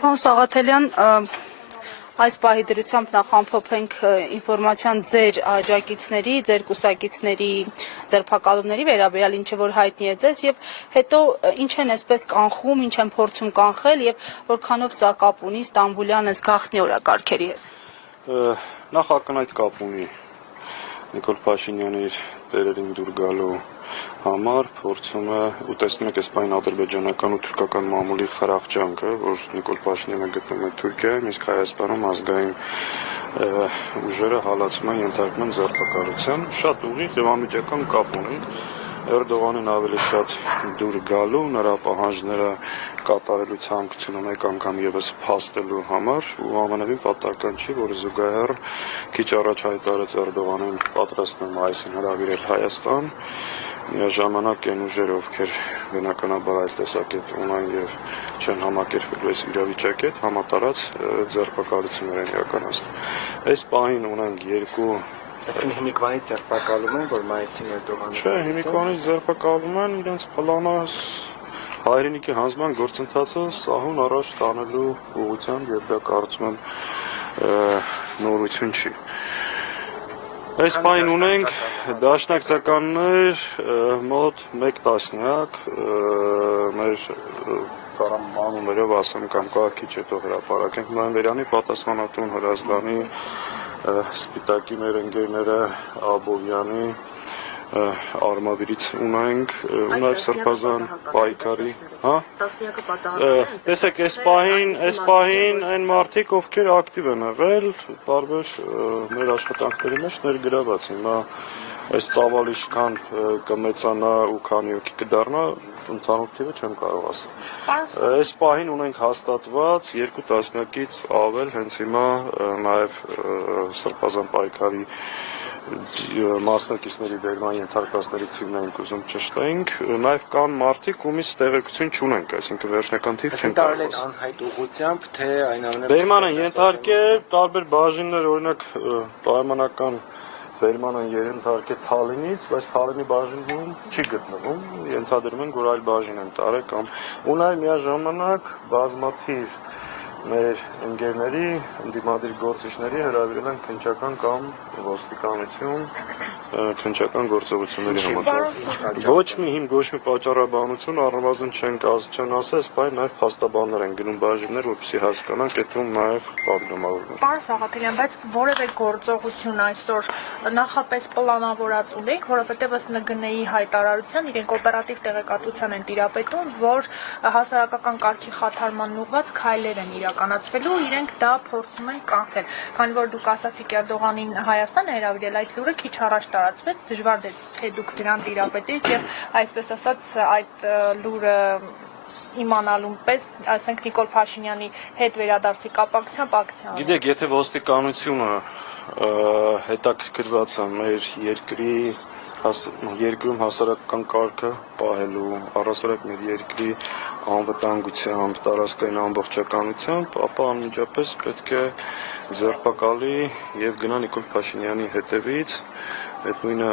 Պարոն Սաղաթելյան, այս պահի դրությամբ նախ ամփոփենք ինֆորմացիան ձեր աջակիցների, ձեր կուսակիցների ձերբակալումների վերաբերյալ, ինչը որ հայտնի է ձեզ, եւ հետո ինչ են այսպես կանխում, ինչ են փորձում կանխել եւ որքանով սա կապ ունի Ստամբուլյան այս գաղտնի օրակարգերի հետ։ Նախ ակնհայտ կապ ունի Նիկոլ Փաշինյանի իր տերերին դուր գալու համար փորձում է ու տեսնում եք այս պայն ադրբեջանական ու թուրքական մամուլի խրախճանքը, որ Նիկոլ Փաշինյանը գտնվում է Թուրքիայում, իսկ Հայաստանում ազգային ուժերը հալածում են ենթարկում են ձերբակալության, շատ ուղիղ եւ անմիջական կապ ունի Էրդողանին ավելի շատ դուր գալու, նրա պահանջները կատարելու ցանկությունը մեկ անգամ եւս փաստելու համար ու ամենևին պատահական չի, որ զուգահեռ քիչ առաջ հայտարարեց Էրդողանին պատրաստվում է մայիսին հրավիրել Հայաստան, միաժամանակ այն ուժերը, ովքեր բնականաբար այդ տեսակետ ունեն եւ չեն համակերպվելու այս իրավիճակի հետ, համատարած ձերբակալություններ են իրականացնում։ Այս պահին ունենք երկու Այսինքն հիմիկվանից ձերբակալում են, որ մայիսին Էրդողանը։ Չէ, հիմիկվանից ձերբակալում են իրենց պլանը հայրենիքի հանձնման գործընթացը սահուն առաջ տանելու ուղղությամբ եւ դա կարծում եմ նորություն չի։ Այս պայն ունենք դաշնակցականներ մոտ 1 տասնյակ մեր անուններով ասեմ կամ կարգիչ հետո հրապարակենք նոյեմբերյանի պատասխանատուն Հրազդանի Սպիտակի մեր ընկերները Աբովյանի Արմավիրից ունենք ու նաև Սրբազան պայքարի, հա? Տասնյակը պատահական։ Տեսեք, այս պահին այն մարդիկ, ովքեր ակտիվ են եղել, տարբեր մեր աշխատանքների մեջ ներգրաված հիմա այս ծավալի շքան կմեծանա ու քանի օքի կդառնա, ընդհանուր թիվը չեմ կարող ասել։ Այս պահին ունենք հաստատված 2 տասնյակից ավել հենց հիմա նաև Սրբազան պայքարի մասնակիցների բերման ենթարկվածների թիվն ենք ուզում ճշտենք, նաև կան մարդիկ, ումից տեղեկություն չունենք, այսինքն վերջնական թիվ չեն կարող ասել։ Անհայտ ուղղությամբ, թե այն ամենը Բերման են ենթարկել տարբեր բաժիններ, օրինակ պայմանական Բերման են ենթարկել Թալինից, բայց Թալինի բաժինում չի գտնվում, ենթադրում են, որ այլ բաժին են տարել կամ ու նաև միաժամանակ բազմաթիվ մեր ընկերների, ընդդիմադիր գործիչների հրավիրել են քննչական կամ ոստիկանություն, քննչական գործողությունների համաձայն։ Ոչ մի հիմք, ոչ մի պատճառաբանություն առնվազն չեն ասել, բայց նաև փաստաբաններ են գնում բաժիններ, որպեսզի հասկանանք, այդում նաև պատգամավորներ։ Պարոն Սաղաթելյան, բայց որևէ գործողություն այսօր նախապես պլանավորած ունեք, որովհետև ըստ ՆԳՆ-ի հայտարարության իրենք օպերատիվ տեղեկատվության են տիրապետում, որ հասարակական կարգի խաթարման ուղղված քայլեր են իրականացվելու, իրենք դա փորձում են կանխել։ Քանի որ դուք ասացիք Էրդողանին Հայաստան է հրավիրել, այդ լուրը քիչ առաջ տարածվեց, դժվար է թե դուք դրան տիրապետեք եւ այսպես ասած այդ լուրը իմանալուն պես, ասենք Նիկոլ Փաշինյանի հետ վերադարձի կապակցությամբ ակցիա։ Գիտեք, եթե ոստիկանությունը հետաքրքրված է մեր երկրում հասարակական կարգը պահելու, առհասարակ մեր երկրի անվտանգությամբ, տարածքային ամբողջականությամբ, ապա անմիջապես պետք է ձերբակալի եւ գնա Նիկոլ Փաշինյանի հետևից, այդ նույնը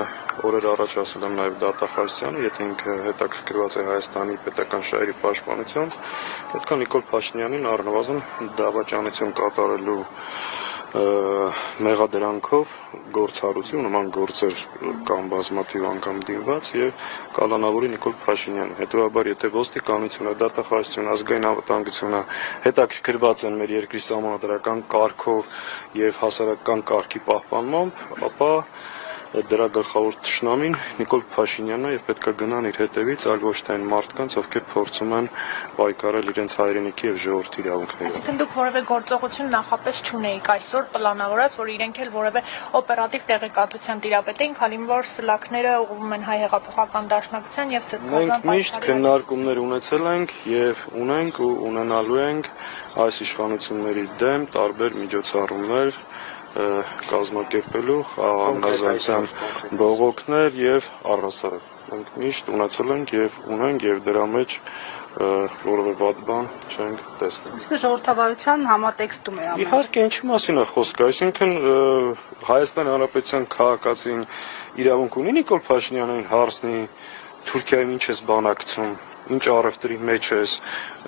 օրեր առաջ ասել եմ նաև դատախազությանը, եթե ինքը հետաքրքրված է Հայաստանի պետական շահերի պաշտպանությամբ, պետք է Նիկոլ Փաշինյանին առնվազն դավաճանություն կատարելու մեղադրանքով գործառույթի նման գործեր կամ բազմաթիվ անգամ դիմված եւ կալանավորի Նիկոլ Փաշինյանը։ Հետևաբար, եթե ոստիկանությունը, դատախազությունը, ազգային անվտանգությունը հետաքրքրված են մեր երկրի սահմանադրական կարգով եւ հասարակական կարգի պահպանմամբ, ապա դրա գլխավոր թշնամին Նիկոլ Փաշինյանն է եւ պետք է գնան իր հետևից, այլ ոչ թե այն մարդկանց, ովքեր փորձում են պայքարել իրենց հայրենիքի եւ ժողովրդի իրավունքների։ Այսինքն դուք որևէ գործողություն նախապես չունեիք այսօր պլանավորած, որ իրենք էլ որևէ օպերատիվ տեղեկատվության տիրապետեին, քանի որ սլաքները ուղղվում են հայ հեղափոխական դաշնակցության եւ Սրբազան Մենք միշտ քննարկումներ ունեցել ենք եւ ունենք ու ունենալու ենք այս իշխանությունների դեմ տարբեր միջոցառումներ կազմակերպելու խաղաղանձնության բողոքներ եւ առհասարակ մենք միշտ ունեցել ենք եւ ունենք եւ դրա մեջ որևէ վատ բան չենք տեսնում։ Իսկ ժողովրդավարության համատեքստում է ամեն։ Իհարկե, ինչի մասին է խոսքը, այսինքն Հայաստանի Հանրապետության քաղաքացին իրավունք ունի Նիկոլ Փաշինյանին հարցնի Թուրքիայում ինչ է բանակցում ինչ առևտրի մեջ ես,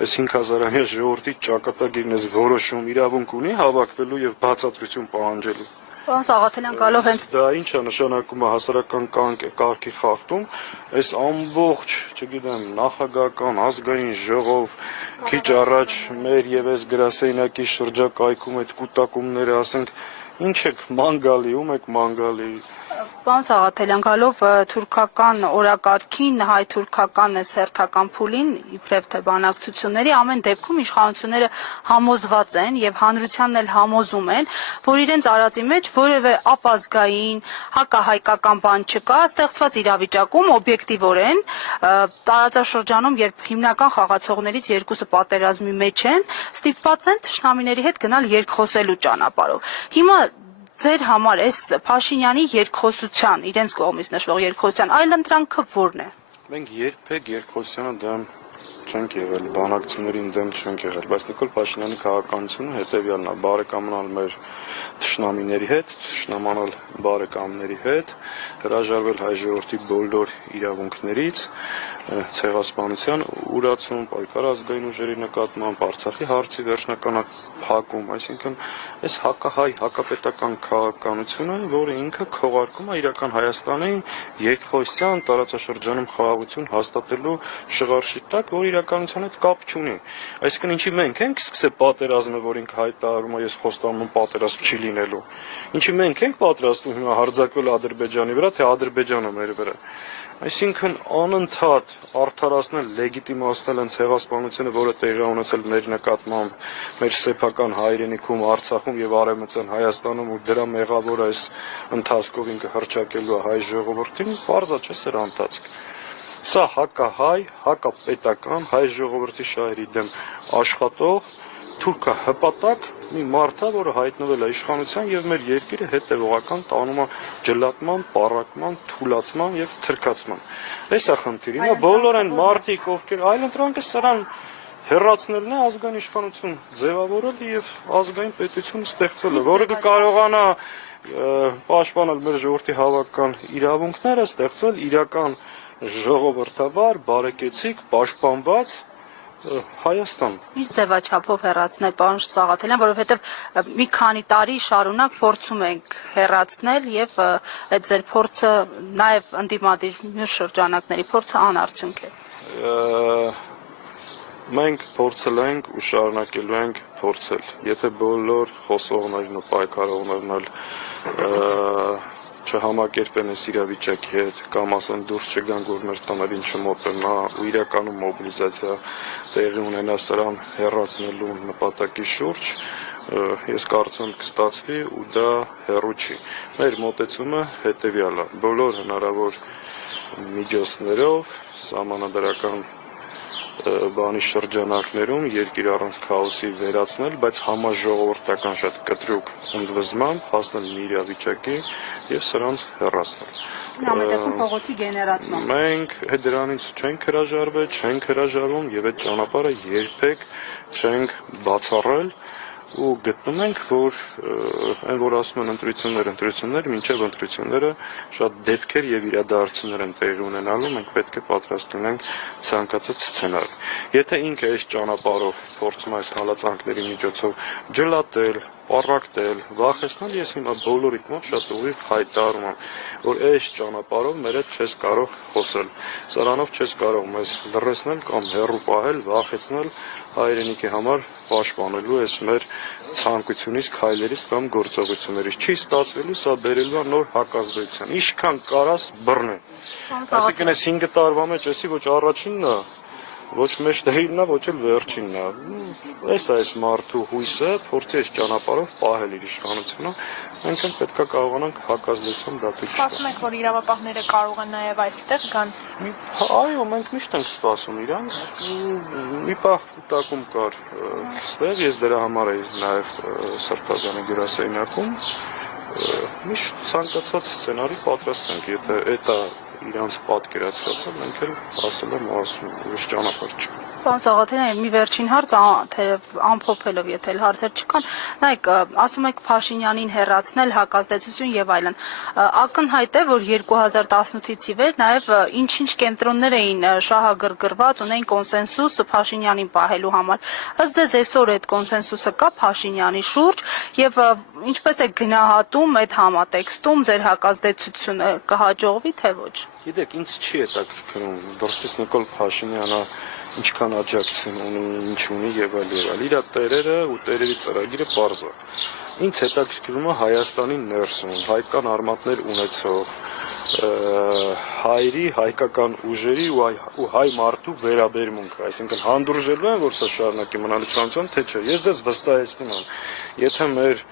այս 5000-ամյա ժողովրդի ճակատագիրն ես որոշում իրավունք ունի հավաքվելու եւ բացատրություն պահանջելու։ Պարոն Սաղաթելյան, գալով հենց Դա ինչ է նշանակում է հասարակական կարգի խախտում, այս ամբողջ, չգիտեմ, նախագահական, ազգային ժողով, քիչ առաջ մեր եւ այս գրասենյակի շրջակայքում այդ կուտակումները, ասենք, ինչ եք մանգալի, ում եք մանգալի։ Պարոն Սաղաթելյան, գալով թուրքական օրակարգին, հայ-թուրքական այս հերթական փուլին, իբրև թե բանակցությունների, ամեն դեպքում իշխանությունները համոզված են եւ հանրությանն էլ համոզում են, որ իրենց արածի մեջ որևէ ապազգային, հակահայկական բան չկա, ստեղծված իրավիճակում օբյեկտիվորեն տարածաշրջանում, երբ հիմնական խաղացողներից երկուսը պատերազմի մեջ են, ստիպված են թշնամիների հետ գնալ երկխոսելու ճանապարհով։ Հիմա ձեր համար այս Փաշինյանի երկխոսության, իրենց կողմից նշվող երկխոսության այլընտրանքը ո՞րն է։ Մենք երբեք երկխոսությանը դեմ չենք եղել, բանակցություններին դեմ չենք եղել, բայց Նիկոլ Փաշինյանի քաղաքականությունը հետևյալն է՝ բարեկամանալ մեր թշնամիների հետ, թշնամանալ բարեկամների հետ, հրաժարվել հայ ժողովրդի բոլոր իրավունքներից, ցեղասպանության ուրացում, պայքար ազգային ուժերի նկատմամբ, Արցախի հարցի վերջնական փակում, այսինքն այս հակահայ, հակապետական քաղաքականությունը, որը ինքը քողարկում է իրական Հայաստանի երկխոսության տարածաշրջանում խաղաղություն հաստատելու շղարշի տակ, որ իրականության հետ կապ չունի։ Այսինքն ինչի մենք ենք սկսել պատերազմը, որ ինքը հայտարարում է, ես խոստանում եմ պատերազմ չի լինելու։ Ինչի մենք ենք պատրաստվում հիմա հարձակվել Ադրբեջանի վրա, թե Ադրբեջանը մեր վրա։ Այսինքն անընդհատ արդարացնել, լեգիտիմացնել են ցեղասպանությունը, որը տեղի ունեցել մեր նկատմամբ, մեր սեփական հայրենիքում, Արցախում եւ Արևմտյան Հայաստանում ու դրա մեղավոր այս ընթացքով ինքը հռչակելու է հայ ժողովրդին, բարձա չէ սրա ընթացք։ Սա հակահայ, հակապետական, հայ ժողովրդի շահերի դեմ աշխատող թուրքա հպատակ մի մարդ է, որը հայտնվել է իշխանության եւ մեր երկիրը հետեւողական տանում է ջլատման, պառակման, թուլացման եւ թրքացման։ Այս է խնդիրը։ Հիմա բոլոր այն մարդիկ, ովքեր այլընտրանքը սրան հեռացնելն է ազգային իշխանություն ձևավորել եւ ազգային պետություն ստեղծելը, որը կկարողանա պաշտպանել մեր ժողովրդի հավաքական իրավունքները, ստեղծել իրական ժողովրդավար, բարեկեցիկ, պաշտպանված Հայաստան։ Ինչ ձևաչափով հեռացնել, պարոն Սաղաթելյան, որովհետև մի քանի տարի շարունակ փորձում ենք հեռացնել եւ այդ ձեր փորձը նաեւ ընդդիմադիր մյուս շրջանակների փորձը անարդյունք է։ Մենք փորձել ենք ու շարունակելու ենք փորձել։ Եթե բոլոր խոսողներն ու պայքարողներն չհամակերպեն այս իրավիճակի հետ կամ ասեն դուրս չգան, որ մեր տներին չմոտենա ու իրականում մոբիլիզացիա տեղի ունենա սրան հեռացնելու նպատակի շուրջ, ես կարծում եմ կստացվի ու դա հեռու չի։ Մեր մոտեցումը հետևյալն է՝ բոլոր հնարավոր միջոցներով սահմանադրական բանի շրջանակներում երկիր առանց քաոսի վերացնել, բայց համաժողովրդական շատ կտրուկ ընդվզման հասնել մի իրավիճակի եւ սրանց հեռացնել։ Համատեքուն փողոցի գեներացման։ Մենք դրանից չենք հրաժարվել, չենք հրաժարվում եւ այդ ճանապարհը երբեք չենք բացառել ու գտնում ենք, որ այն որ ասում են ընտրություններ, մինչև ընտրությունները շատ դեպքեր եւ իրադարձություններ են տեղի ունենալու, մենք պետք է պատրաստ լինենք ցանկացած սցենարի։ Եթե ինքը այս ճանապարհով փորձում է այս հալածանքների միջոցով ջլատել, պառակտել, վախեցնել, ես հիմա բոլորիդ մոտ շատ ուղիղ հայտարարում եմ, որ այս ճանապարհով մեր հետ չես կարող խոսել։ Սրանով չես կարող մեզ լռեցնել կամ հեռու պահել, վախեցնել հայրենիքի համար պաշտպանելու այս մեր ցանկությունից, քայլերից կամ գործողություններից։ Չի ստացվելու, սա բերելու է նոր հակազդեցության։ Ինչքան կարաս բռնե։ Այսինքն այս 5 տարվա մեջ էսի ոչ առաջինն է, ոչ մեջտեղինն է, ոչ էլ վերջինն է։ Այս է այս մարդու հույսը, փորձի այս ճանապարհով պահել իր իշխանությունը, մենք էլ պետք է կարողանանք հակազդեցության դատի չտալ։ Ասում եք, որ իրավապահները կարող են նաև այստեղ գան։ Այո, մենք միշտ ենք սպասում իրանց։ Մի պահ կուտակում կար այստեղ, ես դրա համար էի նաև Սրբազանի գրասենյակում։ Միշտ ցանկացած սցենարի պատրաստ ենք, եթե դա իրանց պատկերացրածը, մենք էլ ասում ուրիշ ճանապարհ չկա։ Պարոն Սաղաթելյան, մի վերջին հարց, թե ամփոփելով, եթե հարցեր չկան, նայեք, ասում եք Փաշինյանին հեռացնել, հակազդեցություն եւ այլն։ Ակնհայտ է, որ 2018-ից ի վեր նաեւ ինչ-ինչ կենտրոններ էին շահագրգռված, ունեն կոնսենսուս Փաշինյանին պահելու համար։ Ըստ ձեզ այսօր այդ կոնսենսուսը կա Փաշինյանի շուրջ եւ ինչպես է գնահատում այդ համատեքստում ձեր հակազդեցությունը կհաջողվի թե ոչ։ Գիտեք, ինձ չի հետաքրքրում դրսից Նիկոլ Փաշինյանը ինչքան աջակցություն ունի, ինչ ունի եւ այլ։ Իր տերերը ու տերերի ծրագիրը པարզ է։ Ինձ հետաքրքրում է Հայաստանի ներսում հայկական արմատներ ունեցող հայերի, հայկական ուժերի ու հայ մարդու վերաբերմունքը, այսինքն հանդուրժելու են, որ սա շարունակի մնալ իշխանության, թե չէ։ Ես դες վստահեցնում եմ, եթե մեր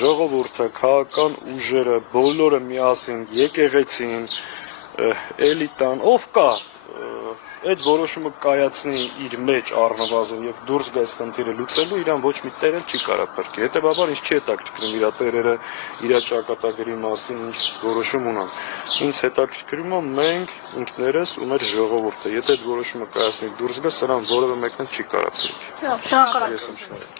ժողովուրդը, քաղաքական ուժերը, բոլորը միասին, եկեղեցին, էլիտան, ով կա, այդ որոշումը կայացնի իր մեջ առնվազն եւ դուրս գա այս խնդիրը լուծելու, իրան ոչ մի տեր էլ չի կարա փրկի։ Հետեւաբար ինձ չի հետաքրքրում իր տերերը, իր ճակատագրի մասին ինչ որոշում ունեն։ Ինձ հետաքրքրում է մենք ինքներս ու մեր ժողովուրդը։ Եթե այդ որոշումը կայացնի դուրս գա, սրան որևէ մեկն չի կարա փրկի։ Շնորհակալ եմ։